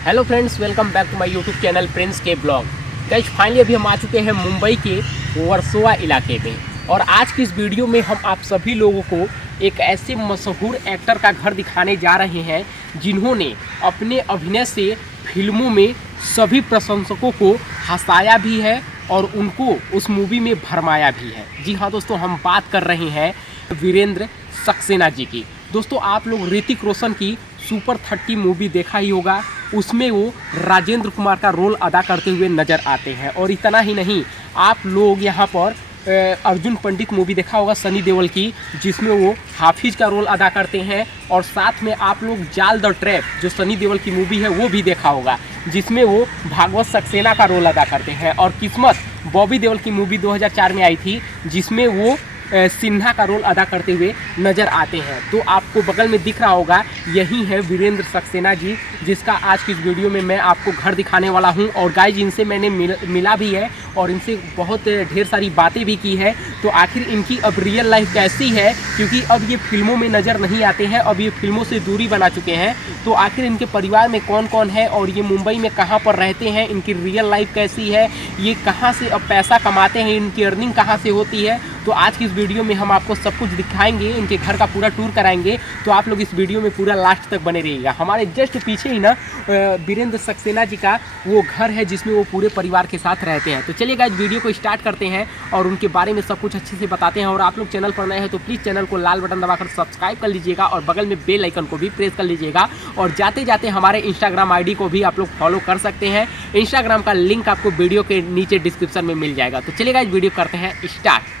Hello friends, welcome back to my YouTube channel Prince के blog. Guys finally अभी हम आ चुके हैं मुंबई के वर्सोवा इलाके में, और आज की इस वीडियो में हम आप सभी लोगों को एक ऐसे मशहूर एक्टर का घर दिखाने जा रहे हैं जिन्होंने अपने अभिनय से फिल्मों में सभी प्रशंसकों को हंसाया भी है और उनको उस मूवी में भरमाया भी है। जी हाँ दोस्तों, हम बात कर रहे हैं वीरेंद्र सक्सेना जी की। दोस्तों आप लोग ऋतिक रोशन की सुपर 30 मूवी देखा ही होगा, उसमें वो राजेंद्र कुमार का रोल अदा करते हुए नज़र आते हैं। और इतना ही नहीं, आप लोग यहाँ पर अर्जुन पंडित मूवी देखा होगा सनी देओल की, जिसमें वो हाफिज का रोल अदा करते हैं। और साथ में आप लोग जाल द ट्रैप जो सनी देओल की मूवी है वो भी देखा होगा, जिसमें वो भागवत सक्सेना का रोल अदा करते हैं। और किस्मत बॉबी देओल की मूवी 2004 में आई थी, जिसमें वो सिन्हा का रोल अदा करते हुए नज़र आते हैं। तो आपको बगल में दिख रहा होगा, यही है वीरेंद्र सक्सेना जी, जिसका आज की इस वीडियो में मैं आपको घर दिखाने वाला हूं। और गाइज इनसे मैंने मिला भी है और इनसे बहुत ढेर सारी बातें भी की है। तो आखिर इनकी अब रियल लाइफ कैसी है, क्योंकि अब ये फिल्मों में नज़र नहीं आते हैं, अब ये फिल्मों से दूरी बना चुके हैं। तो आखिर इनके परिवार में कौन कौन है और ये मुंबई में कहाँ पर रहते हैं, इनकी रियल लाइफ कैसी है, ये कहाँ से अब पैसा कमाते हैं, इनकी अर्निंग कहाँ से होती है, तो आज की इस वीडियो में हम आपको सब कुछ दिखाएंगे, इनके घर का पूरा टूर कराएंगे। तो आप लोग इस वीडियो में पूरा लास्ट तक बने रहिएगा। हमारे जस्ट पीछे ही ना वीरेंद्र सक्सेना जी का वो घर है, जिसमें वो पूरे परिवार के साथ रहते हैं। तो चलिए गाइस वीडियो को स्टार्ट करते हैं और उनके बारे में सब कुछ अच्छे से बताते हैं। और आप लोग चैनल पर नए हैं तो प्लीज़ चैनल को लाल बटन दबाकर सब्सक्राइब कर लीजिएगा और बगल में बेल आइकन को भी प्रेस कर लीजिएगा। और जाते जाते हमारे इंस्टाग्राम ID को भी आप लोग फॉलो कर सकते हैं। इंस्टाग्राम का लिंक आपको वीडियो के नीचे डिस्क्रिप्शन में मिल जाएगा। तो चलिए गाइस वीडियो करते हैं स्टार्ट।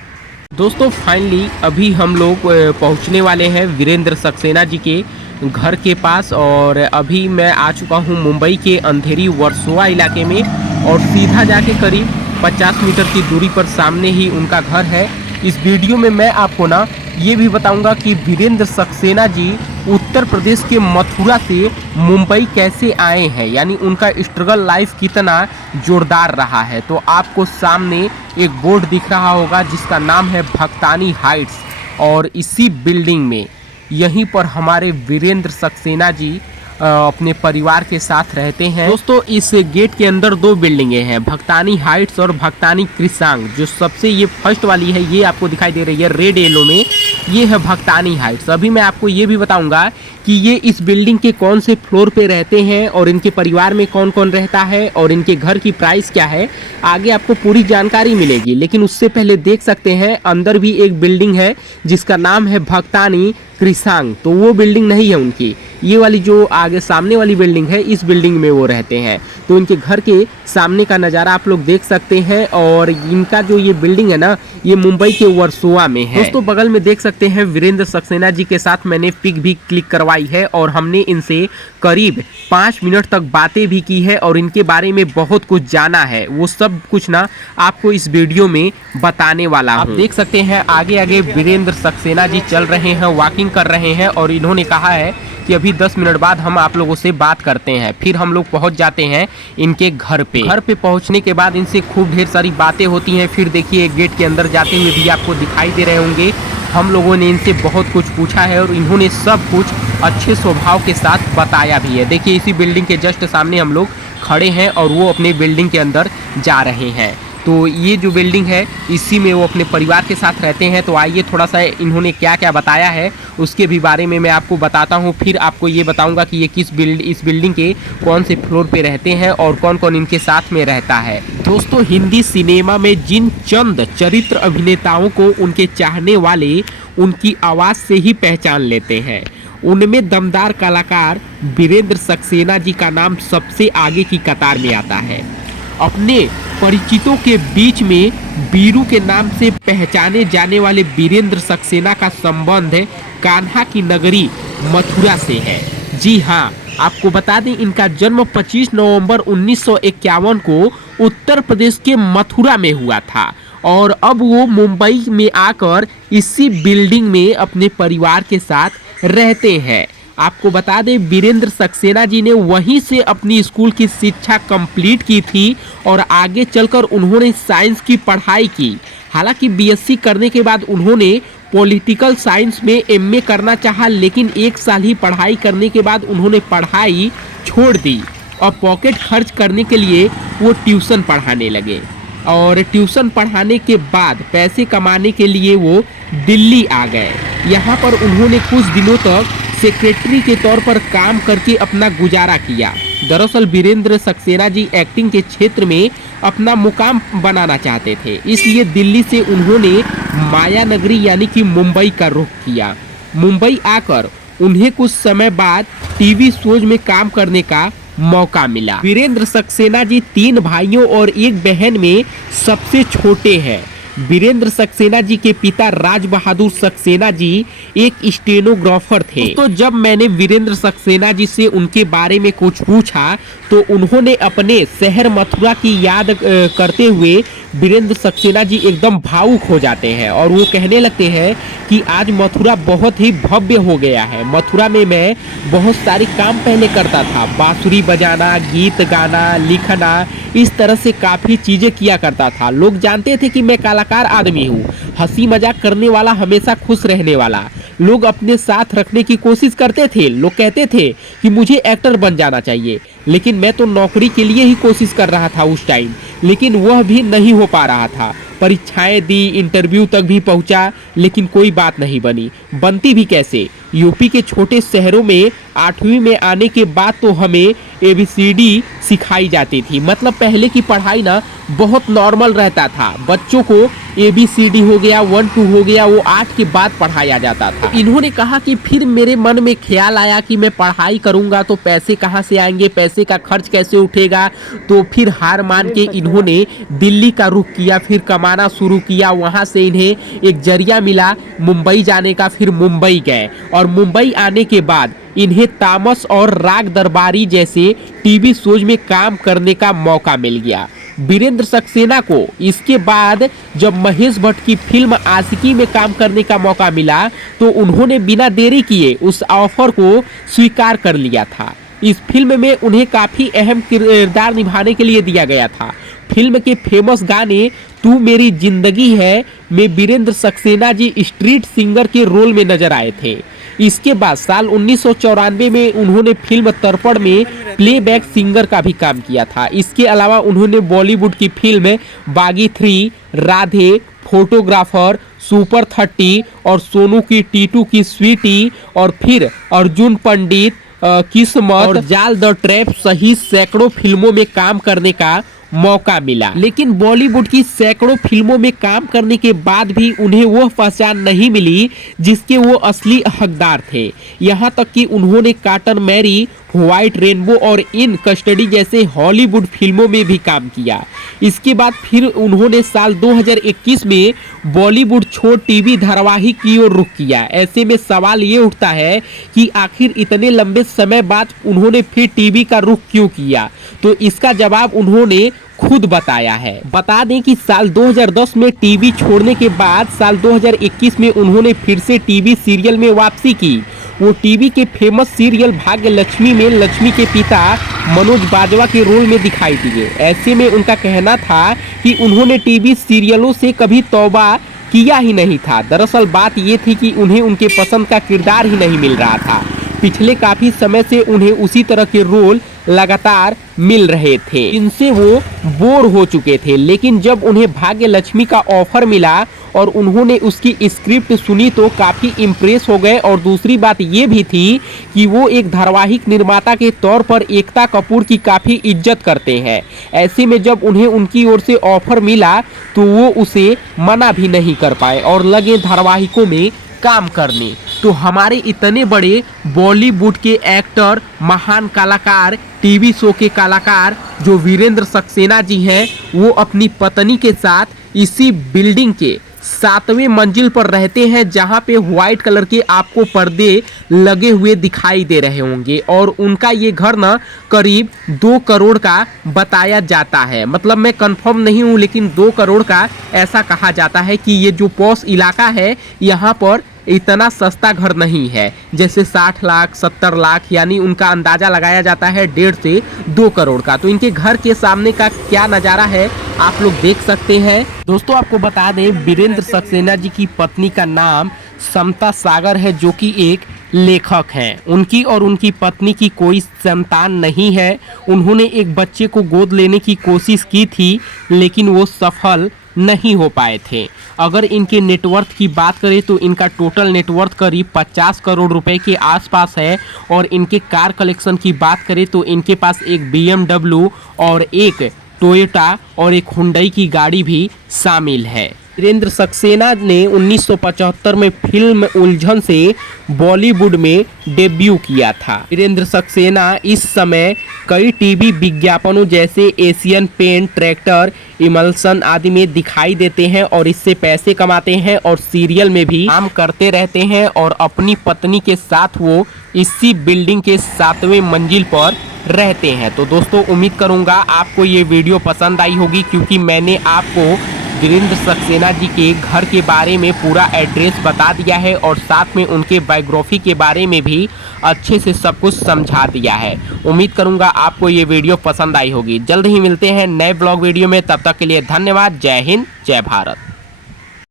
दोस्तों फाइनली अभी हम लोग पहुंचने वाले हैं वीरेंद्र सक्सेना जी के घर के पास, और अभी मैं आ चुका हूं मुंबई के अंधेरी वर्सोवा इलाके में। और सीधा जाके करीब 50 मीटर की दूरी पर सामने ही उनका घर है। इस वीडियो में मैं आपको ना ये भी बताऊंगा कि वीरेंद्र सक्सेना जी उत्तर प्रदेश के मथुरा से मुंबई कैसे आए हैं, यानी उनका स्ट्रगल लाइफ कितना जोरदार रहा है। तो आपको सामने एक बोर्ड दिख रहा होगा जिसका नाम है भक्तानी हाइट्स, और इसी बिल्डिंग में यहीं पर हमारे वीरेंद्र सक्सेना जी अपने परिवार के साथ रहते हैं। दोस्तों इस गेट के अंदर दो बिल्डिंगें हैं, भक्तानी हाइट्स और भक्तानी क्रिसांग। जो सबसे ये फर्स्ट वाली है, ये आपको दिखाई दे रही है रेड येलो में, ये है भक्तानी हाइट्स। अभी मैं आपको ये भी बताऊंगा कि ये इस बिल्डिंग के कौन से फ्लोर पे रहते हैं और इनके परिवार में कौन कौन रहता है और इनके घर की प्राइस क्या है। आगे आपको पूरी जानकारी मिलेगी, लेकिन उससे पहले देख सकते हैं अंदर भी एक बिल्डिंग है जिसका नाम है भक्तानी क्रिसांग। तो वो बिल्डिंग नहीं है उनकी, ये वाली जो आगे सामने वाली बिल्डिंग है, इस बिल्डिंग में वो रहते हैं। तो इनके घर के सामने का नज़ारा आप लोग देख सकते हैं। और इनका जो ये बिल्डिंग है ना, ये मुंबई के वर्सोवा में है। दोस्तों बगल में देख सकते हैं वीरेंद्र सक्सेना जी के साथ मैंने पिक भी क्लिक करवाई है, और हमने इनसे करीब 5 मिनट तक बातें भी की है और इनके बारे में बहुत कुछ जाना है। वो सब कुछ ना आपको इस वीडियो में बताने वाला हूं। आप देख सकते हैं आगे आगे वीरेंद्र सक्सेना जी चल रहे हैं, वॉकिंग कर रहे हैं, और इन्होंने कहा है कि अभी 10 मिनट बाद हम आप लोगों से बात करते हैं। फिर हम लोग पहुंच जाते हैं इनके घर पे। घर पे पहुंचने के बाद इनसे खूब ढेर सारी बातें होती हैं। फिर देखिए गेट के अंदर जाते हुए भी आपको दिखाई दे रहे होंगे, हम लोगों ने इनसे बहुत कुछ पूछा है और इन्होंने सब कुछ अच्छे स्वभाव के साथ बताया भी है। देखिए इसी बिल्डिंग के जस्ट सामने हम लोग खड़े हैं और वो अपने बिल्डिंग के अंदर जा रहे हैं। तो ये जो बिल्डिंग है, इसी में वो अपने परिवार के साथ रहते हैं। तो आइए थोड़ा सा इन्होंने क्या क्या बताया है उसके भी बारे में मैं आपको बताता हूँ। फिर आपको ये बताऊँगा कि ये इस बिल्डिंग के कौन से फ्लोर पे रहते हैं और कौन कौन इनके साथ में रहता है। दोस्तों हिंदी सिनेमा में जिन चंद चरित्र अभिनेताओं को उनके चाहने वाले उनकी आवाज़ से ही पहचान लेते हैं, उनमें दमदार कलाकार वीरेंद्र सक्सेना जी का नाम सबसे आगे की कतार में आता है। अपने परिचितों के बीच में बीरू के नाम से पहचाने जाने वाले वीरेंद्र सक्सेना का संबंध कान्हा की नगरी मथुरा से है। जी हाँ, आपको बता दें इनका जन्म 25 नवंबर 1951 को उत्तर प्रदेश के मथुरा में हुआ था, और अब वो मुंबई में आकर इसी बिल्डिंग में अपने परिवार के साथ रहते हैं। आपको बता दें वीरेंद्र सक्सेना जी ने वहीं से अपनी स्कूल की शिक्षा कंप्लीट की थी और आगे चलकर उन्होंने साइंस की पढ़ाई की। हालांकि BSc करने के बाद उन्होंने पॉलिटिकल साइंस में MA करना चाहा, लेकिन 1 साल ही पढ़ाई करने के बाद उन्होंने पढ़ाई छोड़ दी और पॉकेट खर्च करने के लिए वो ट्यूशन पढ़ाने लगे। और ट्यूशन पढ़ाने के बाद पैसे कमाने के लिए वो दिल्ली आ गए। यहाँ पर उन्होंने कुछ दिनों तक सेक्रेटरी के तौर पर काम करके अपना गुजारा किया। दरअसल वीरेंद्र सक्सेना जी एक्टिंग के क्षेत्र में अपना मुकाम बनाना चाहते थे, इसलिए दिल्ली से उन्होंने माया नगरी यानी कि मुंबई का रुख किया। मुंबई आकर उन्हें कुछ समय बाद टीवी शोज में काम करने का मौका मिला। वीरेंद्र सक्सेना जी 3 भाइयों और 1 बहन में सबसे छोटे हैं। वीरेंद्र सक्सेना जी के पिता राज बहादुर सक्सेना जी एक स्टेनोग्राफर थे। तो जब मैंने वीरेंद्र सक्सेना जी से उनके बारे में कुछ पूछा तो उन्होंने अपने शहर मथुरा की याद करते हुए वीरेंद्र सक्सेना जी एकदम भावुक हो जाते हैं और वो कहने लगते हैं कि आज मथुरा बहुत ही भव्य हो गया है। मथुरा में मैं बहुत सारे काम पहले करता था, बांसुरी बजाना, गीत गाना, लिखना, इस तरह से काफ़ी चीज़ें किया करता था। लोग जानते थे कि मैं कलाकार आदमी हूँ, हंसी मजाक करने वाला, हमेशा खुश रहने वाला। लोग अपने साथ रखने की कोशिश करते थे। लोग कहते थे कि मुझे एक्टर बन जाना चाहिए, लेकिन मैं तो नौकरी के लिए ही कोशिश कर रहा था उस टाइम, लेकिन वह भी नहीं हो पा रहा था। परीक्षाएं दी, इंटरव्यू तक भी पहुंचा, लेकिन कोई बात नहीं बनी। बनती भी कैसे? यूपी के छोटे शहरों में 8वीं में आने के बाद तो हमें ABCD सिखाई जाती थी। मतलब पहले की पढ़ाई ना बहुत नॉर्मल रहता था। बच्चों को ABCD हो गया, 1 2 हो गया, वो 8 के बाद पढ़ाया जाता था। इन्होंने कहा कि फिर मेरे मन में ख्याल आया कि मैं पढ़ाई करूंगा तो पैसे कहाँ से आएंगे, पैसे का खर्च कैसे उठेगा। तो फिर हार मान के इन्होंने दिल्ली का रुख किया, फिर कमाना शुरू किया। वहाँ से इन्हें एक जरिया मिला मुंबई जाने का, फिर मुंबई गए और मुंबई आने के बाद इन्हें तामस और राग दरबारी जैसे टीवी शोज में काम करने का मौका मिल गया। वीरेंद्र सक्सेना को इसके बाद जब महेश भट्ट की फिल्म आशिकी में काम करने का मौका मिला तो उन्होंने बिना देरी किए उस ऑफर को स्वीकार कर लिया था। इस फिल्म में उन्हें काफ़ी अहम किरदार निभाने के लिए दिया गया था। फिल्म के फेमस गाने तू मेरी जिंदगी है में वीरेंद्र सक्सेना जी स्ट्रीट सिंगर के रोल में नजर आए थे। इसके बाद साल 1994 में उन्होंने फिल्म तर्पण में प्लेबैक सिंगर का भी काम किया था। इसके अलावा उन्होंने बॉलीवुड की फिल्म बागी 3, राधे, फोटोग्राफर, सुपर 30 और सोनू की टीटू की स्वीटी और फिर अर्जुन पंडित, किस्मत और जाल द ट्रैप सहित सैकड़ों फिल्मों में काम करने का मौका मिला। लेकिन बॉलीवुड की सैकड़ों फिल्मों में काम करने के बाद भी उन्हें वह पहचान नहीं मिली जिसके वो असली हकदार थे। यहाँ तक कि उन्होंने कॉटन मैरी, व्हाइट रेनबो और इन कस्टडी जैसे हॉलीवुड फिल्मों में भी काम किया। इसके बाद फिर उन्होंने साल 2021 में बॉलीवुड छोड़ टीवी धारावाहिक की ओर रुख किया। ऐसे में सवाल ये उठता है कि आखिर इतने लंबे समय बाद उन्होंने फिर टीवी का रुख क्यों किया? तो इसका जवाब उन्होंने खुद बताया है। बता दें कि साल 2010 में टीवी छोड़ने के बाद साल 2021 में उन्होंने फिर से टीवी सीरियल में वापसी की। वो टीवी के फेमस सीरियल भाग्य लक्ष्मी में लक्ष्मी के पिता मनोज बाजवा के रोल में दिखाई दिए। ऐसे में उनका कहना था कि उन्होंने टीवी सीरियलों से कभी तौबा किया ही नहीं था। दरअसल बात ये थी कि उन्हें उनके पसंद का किरदार ही नहीं मिल रहा था। पिछले काफी समय से उन्हें उसी तरह के रोल लगातार मिल रहे थे, इनसे वो बोर हो चुके थे। लेकिन जब उन्हें भाग्य लक्ष्मी का ऑफर मिला और उन्होंने उसकी स्क्रिप्ट सुनी तो काफ़ी इम्प्रेस हो गए। और दूसरी बात ये भी थी कि वो एक धारावाहिक निर्माता के तौर पर एकता कपूर की काफ़ी इज्जत करते हैं। ऐसे में जब उन्हें उनकी ओर से ऑफर मिला तो वो उसे मना भी नहीं कर पाए और लगे धारावाहिकों में काम करने। तो हमारे इतने बड़े बॉलीवुड के एक्टर, महान कलाकार, टीवी शो के कलाकार जो वीरेंद्र सक्सेना जी हैं, वो अपनी पत्नी के साथ इसी बिल्डिंग के 7वें मंजिल पर रहते हैं, जहां पे व्हाइट कलर के आपको पर्दे लगे हुए दिखाई दे रहे होंगे। और उनका ये घर ना करीब 2 करोड़ का बताया जाता है। मतलब मैं कंफर्म नहीं हूं, लेकिन 2 करोड़ का ऐसा कहा जाता है कि ये जो पॉश इलाका है, यहाँ पर इतना सस्ता घर नहीं है। जैसे 60 लाख 70 लाख, यानी उनका अंदाजा लगाया जाता है 1.5 से 2 करोड़ का। तो इनके घर के सामने का क्या नज़ारा है आप लोग देख सकते हैं। दोस्तों आपको बता दें, वीरेंद्र सक्सेना जी की पत्नी का नाम समता सागर है, जो कि एक लेखक हैं। उनकी और उनकी पत्नी की कोई संतान नहीं है। उन्होंने एक बच्चे को गोद लेने की कोशिश की थी, लेकिन वो सफल नहीं हो पाए थे। अगर इनके नेटवर्थ की बात करें तो इनका टोटल नेटवर्थ करीब 50 करोड़ रुपए के आसपास है। और इनके कार कलेक्शन की बात करें तो इनके पास एक BMW और एक टोयोटा और एक हुंडई की गाड़ी भी शामिल है। वीरेंद्र सक्सेना ने 1975 में फिल्म उलझन से बॉलीवुड में डेब्यू किया था। वीरेंद्र सक्सेना इस समय कई टीवी विज्ञापनों जैसे एशियन पेंट, ट्रैक्टर, इमल्सन आदि में दिखाई देते हैं और इससे पैसे कमाते हैं और सीरियल में भी काम करते रहते हैं। और अपनी पत्नी के साथ वो इसी बिल्डिंग के 7वें मंजिल पर रहते हैं। तो दोस्तों, उम्मीद करूंगा आपको ये वीडियो पसंद आई होगी, क्योंकि मैंने आपको वीरेंद्र सक्सेना जी के घर के बारे में पूरा एड्रेस बता दिया है और साथ में उनके बायोग्राफी के बारे में भी अच्छे से सब कुछ समझा दिया है। उम्मीद करूंगा आपको ये वीडियो पसंद आई होगी। जल्द ही मिलते हैं नए ब्लॉग वीडियो में, तब तक के लिए धन्यवाद। जय हिंद, जय भारत।